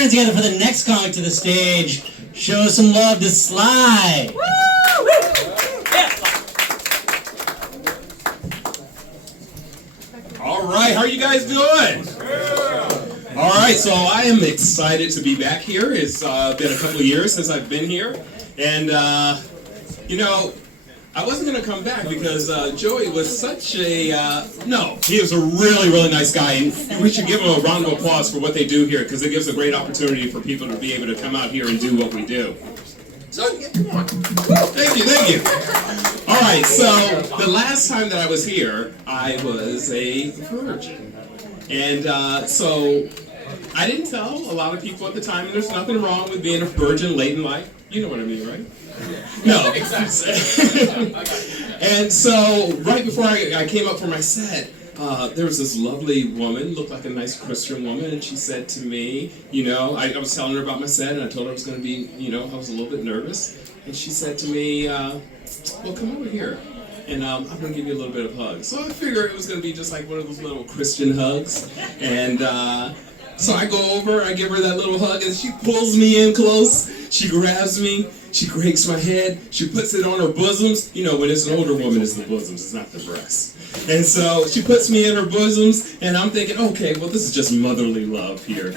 hands together for the next comic to the stage. Show some love to Sly. All right, how are you guys doing? All right, so I am excited to be back here. It's been a couple of years since I've been here. And, you know, I wasn't going to come back because Joey was such a, no, he was a really, really nice guy. And we should give him a round of applause for what they do here because it gives a great opportunity for people to be able to come out here and do what we do. So, yeah, come on. Thank you, thank you. All right, so the last time that I was here, I was a virgin. And so I didn't tell a lot of people at the time, and there's nothing wrong with being a virgin late in life. You know what I mean, right? No. And so right before I came up for my set, there was this lovely woman, looked like a nice Christian woman, and she said to me, you know, I was telling her about my set, and I told her I was going to be, you know, I was a little bit nervous. And she said to me, well, come over here, and I'm going to give you a little bit of a hug. So I figured it was going to be just like one of those little Christian hugs. And so I go over, I give her that little hug, and she pulls me in close. She grabs me, she breaks my head, she puts it on her bosoms. You know, when it's an older woman, it's the bosoms, it's not the breasts. And so she puts me in her bosoms, and I'm thinking, okay, well, this is just motherly love here.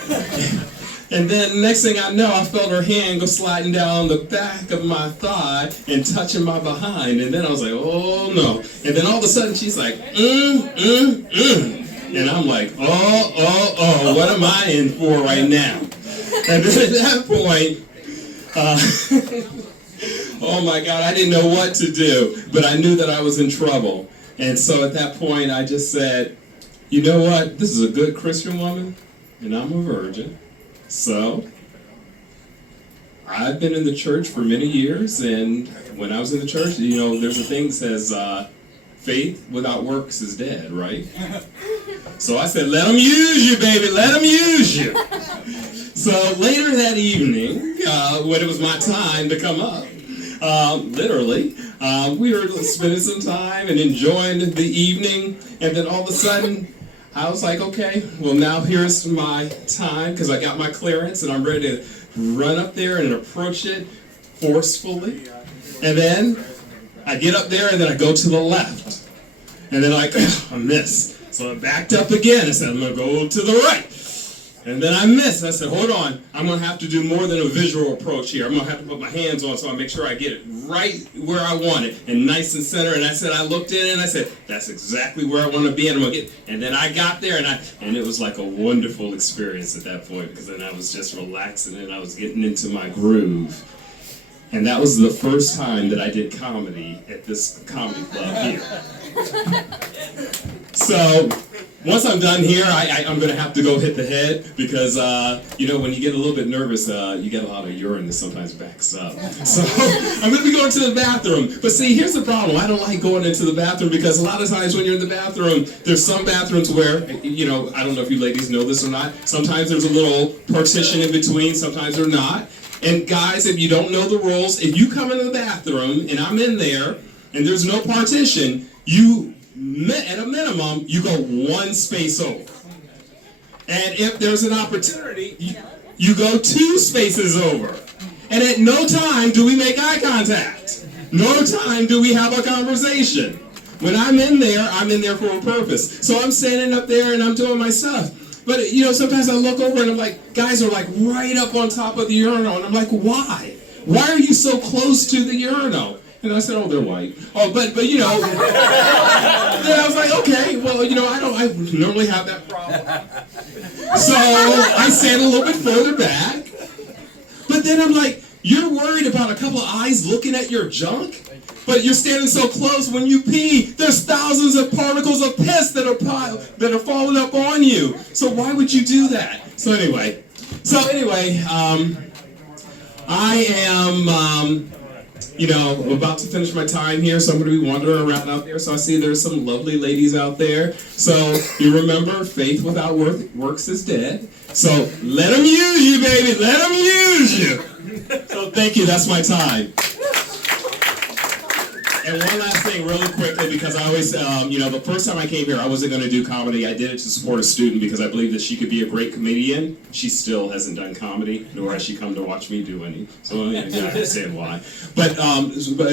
And then next thing I know, I felt her hand go sliding down the back of my thigh and touching my behind. And then I was like, oh, no. And then all of a sudden, she's like, And I'm like, oh, what am I in for right now? And then at that point, oh my God, I didn't know what to do, but I knew that I was in trouble. And so at that point, I just said, you know what? This is a good Christian woman, and I'm a virgin. So I've been in the church for many years, and when I was in the church, you know, there's a thing that says, faith without works is dead, right? So I said, let them use you, baby, let them use you. So later that evening, when it was my time to come up, literally, we were spending some time and enjoying the evening, and then all of a sudden, I was like, okay, well now here's my time, because I got my clearance, and I'm ready to run up there and approach it forcefully. And then I get up there, and then I go to the left. And then I miss. So I backed up again. I said, I'm going to go to the right. And then I missed. I said, hold on. I'm going to have to do more than a visual approach here. I'm going to have to put my hands on so I make sure I get it right where I want it and nice and center. And I said, I looked in and I said, that's exactly where I want to be. And I'm going to get. And then I got there, and it was like a wonderful experience at that point, because then I was just relaxing and I was getting into my groove. And that was the first time that I did comedy at this comedy club here. So once I'm done here, I'm going to have to go hit the head because, you know, when you get a little bit nervous, you get a lot of urine that sometimes backs up. So I'm going to be going to the bathroom. But see, here's the problem. I don't like going into the bathroom because a lot of times when you're in the bathroom, there's some bathrooms where, you know, I don't know if you ladies know this or not, sometimes there's a little partition in between, sometimes there's not. And guys, if you don't know the rules, if you come into the bathroom and I'm in there and there's no partition, at a minimum, you go one space over. And if there's an opportunity, you go two spaces over. And at no time do we make eye contact. No time do we have a conversation. When I'm in there for a purpose. So I'm standing up there and I'm doing my stuff. But, you know, sometimes I look over and I'm like, guys are like right up on top of the urinal. And I'm like, why? Why are you so close to the urinal? And I said, oh, they're white. Oh, but you know. Then I was like, okay, well, you know, I normally have that problem. So I stand a little bit further back. But then I'm like, you're worried about a couple of eyes looking at your junk? But you're standing so close when you pee, there's thousands of particles of piss that are falling up on you. So why would you do that? So anyway, I am, you know, about to finish my time here, so I'm going to be wandering around out there. So I see there's some lovely ladies out there. So you remember, faith without works is dead. So let them use you, baby. Let them use you. So thank you. That's my time. And one last thing. thing really quickly because I always, the first time I came here, I wasn't going to do comedy. I did it to support a student because I believe that she could be a great comedian. She still hasn't done comedy, nor has she come to watch me do any. So I understand why. But I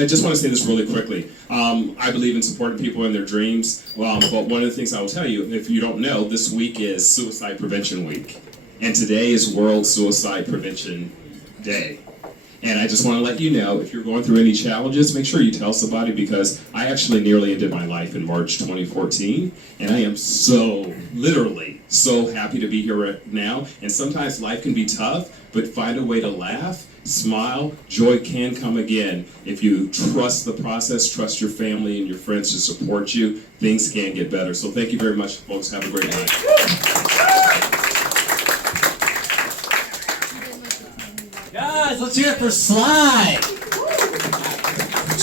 just want to say this really quickly. I believe in supporting people in their dreams. But one of the things I will tell you, if you don't know, this week is Suicide Prevention Week. And today is World Suicide Prevention Day. And I just want to let you know, if you're going through any challenges, make sure you tell somebody, because I actually nearly ended my life in March 2014, and I am literally so happy to be here right now. And sometimes life can be tough, but find a way to laugh, smile. Joy can come again. If you trust the process, trust your family and your friends to support you, things can get better. So thank you very much, folks. Have a great night. Guys, let's hear it for Sly.